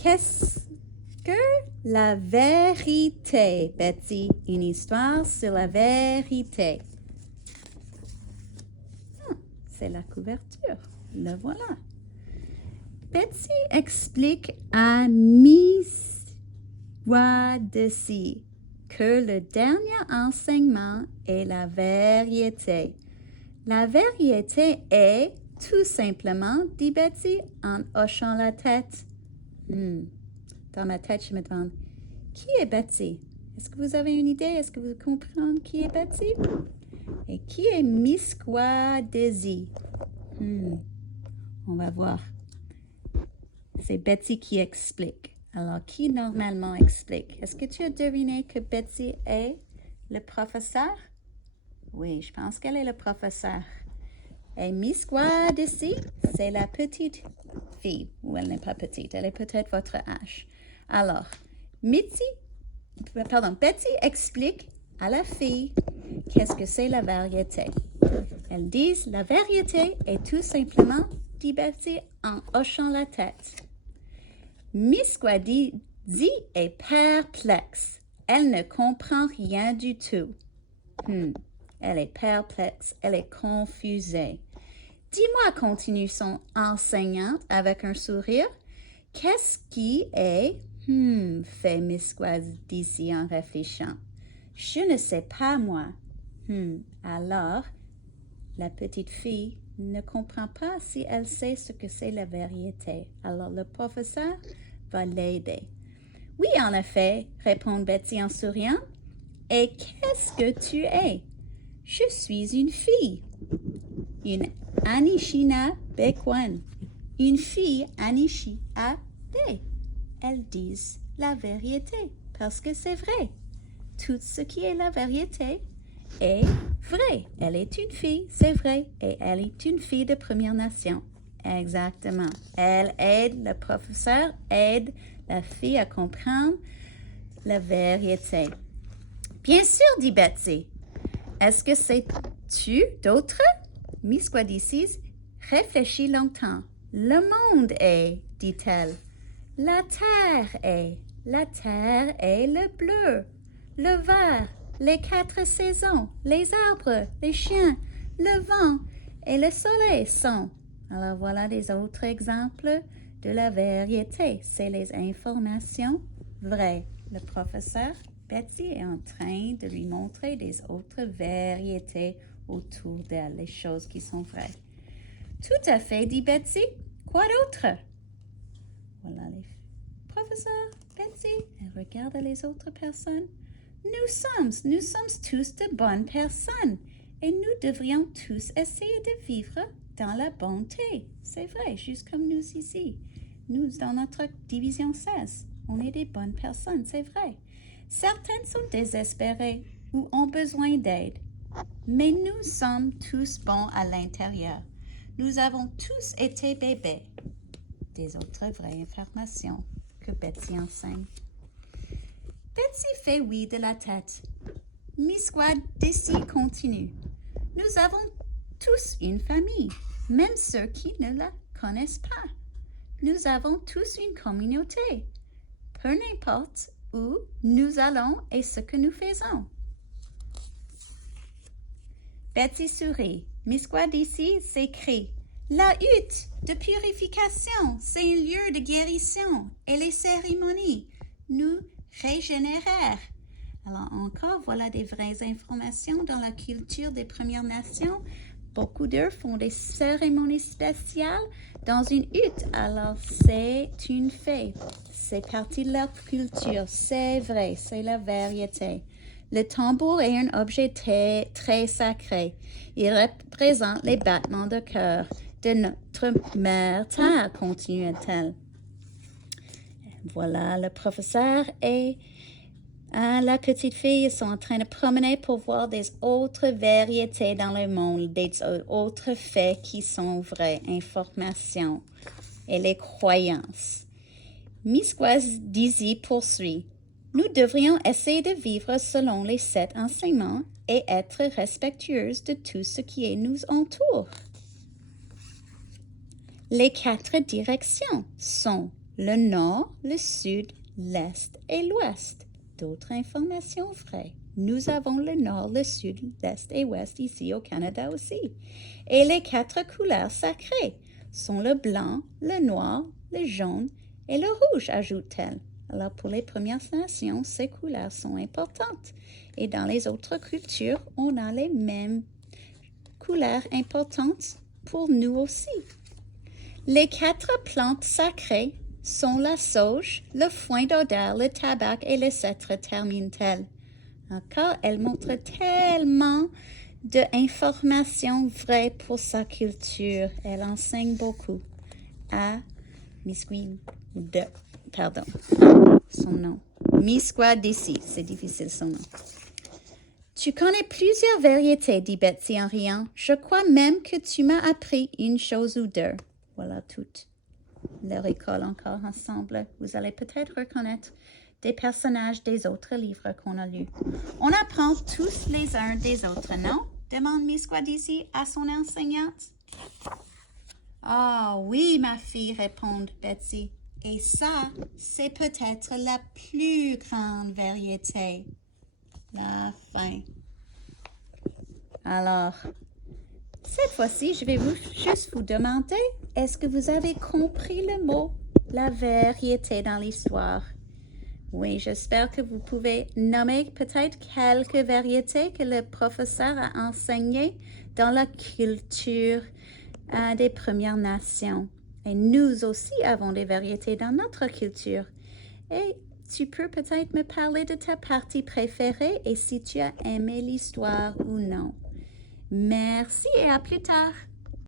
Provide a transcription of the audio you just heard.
Qu'est-ce que la vérité, Betsy? Une histoire sur la vérité. C'est la couverture. Le voilà. Betsy explique à Miss Wadesi que le dernier enseignement est la vérité. La vérité est tout simplement, dit Betsy en hochant la tête. Dans ma tête, je me demande, qui est Betsy? Est-ce que vous avez une idée? Est-ce que vous comprenez qui est Betsy? Et qui est Misquadesi? On va voir. C'est Betsy qui explique. Alors, qui normalement explique? Est-ce que tu as deviné que Betsy est le professeur? Oui, je pense qu'elle est le professeur. Et Misquadesi, c'est la petite fille. Ou elle n'est pas petite, elle est peut-être votre âge. Alors, Betsy explique à la fille qu'est-ce que c'est la vérité. Elles disent la vérité est tout simplement, dit Betsy en hochant la tête. Misquadesi est perplexe. Elle ne comprend rien du tout. Elle est perplexe, elle est confusée. Dis-moi, continue son enseignante avec un sourire, qu'est-ce qui est, fait Misquadesi en réfléchissant. Je ne sais pas, moi. Alors, la petite fille ne comprend pas si elle sait ce que c'est la vérité. Alors, le professeur va l'aider. Oui, en effet, répond Betsy en souriant. Et qu'est-ce que tu es? Je suis une fille. Une Anishinaabequan. Une fille Anishinaabe. Elles disent la vérité parce que c'est vrai. Tout ce qui est la vérité est vrai. Elle est une fille, c'est vrai. Et elle est une fille de Première Nation. Exactement. Le professeur aide la fille à comprendre la vérité. Bien sûr, dit Betsy. Est-ce que c'est tu d'autres? Misquadesi réfléchit longtemps. Le monde est, dit-elle. La terre est. La terre est le bleu, le vert, les 4 saisons, les arbres, les chiens, le vent et le soleil sont. Alors voilà des autres exemples de la vérité. C'est les informations vraies. Le professeur Betsy est en train de lui montrer des autres vérités autour d'elle, les choses qui sont vraies. Tout à fait, dit Betsy. Quoi d'autre? Voilà les professeurs, Betsy, elle regarde les autres personnes. Nous sommes tous de bonnes personnes et nous devrions tous essayer de vivre dans la bonté. C'est vrai, juste comme nous ici. Nous, dans notre division 16, on est des bonnes personnes, c'est vrai. Certaines sont désespérées ou ont besoin d'aide, mais nous sommes tous bons à l'intérieur. Nous avons tous été bébés. Des autres vraies informations que Betsy enseigne. Betsy fait oui de la tête. Misquadesi continue. Nous avons tous une famille, même ceux qui ne la connaissent pas. Nous avons tous une communauté, peu n'importe où nous allons et ce que nous faisons. Betsy sourit. Misquadesi s'écrie. La hutte de purification, c'est un lieu de guérison et les cérémonies nous régénèrent. Alors encore, voilà des vraies informations dans la culture des Premières Nations. Beaucoup d'eux font des cérémonies spéciales dans une hutte. Alors c'est une fée. C'est partie de leur culture. C'est vrai, c'est la vérité. Le tambour est un objet très sacré. Il représente les battements de cœur de notre mère terre, continue-t-elle. Voilà, le professeur et la petite fille sont en train de promener pour voir des autres vérités dans le monde, des autres faits qui sont vraies, informations et les croyances. Misquadesi poursuit. Nous devrions essayer de vivre selon les 7 enseignements et être respectueuses de tout ce qui nous entoure. Les 4 directions sont le nord, le sud, l'est et l'ouest. D'autres informations vraies. Nous avons le nord, le sud, l'est et l'ouest ici au Canada aussi. Et les 4 couleurs sacrées sont le blanc, le noir, le jaune et le rouge, ajoute-t-elle. Alors pour les Premières Nations, ces couleurs sont importantes. Et dans les autres cultures, on a les mêmes couleurs importantes pour nous aussi. Les 4 plantes sacrées sont la sauge, le foin d'odeur, le tabac et le cèdre, termine-t-elle. Encore, elle montre tellement d'informations vraies pour sa culture. Elle enseigne beaucoup à son nom. Misquadissi, c'est difficile son nom. Tu connais plusieurs variétés, dit Betsy en riant. Je crois même que tu m'as appris une chose ou deux. Voilà toute leur école encore ensemble. Vous allez peut-être reconnaître des personnages des autres livres qu'on a lus. On apprend tous les uns des autres, non? Demande Misquadissi à son enseignante. Ah oui, ma fille, répond Betsy. Et ça, c'est peut-être la plus grande variété. La fin. Alors, cette fois-ci, je vais juste vous demander, est-ce que vous avez compris le mot, la variété dans l'histoire? Oui, j'espère que vous pouvez nommer peut-être quelques variétés que le professeur a enseignées dans la culture des Premières Nations. Et nous aussi avons des variétés dans notre culture. Et tu peux peut-être me parler de ta partie préférée et si tu as aimé l'histoire ou non. Merci et à plus tard.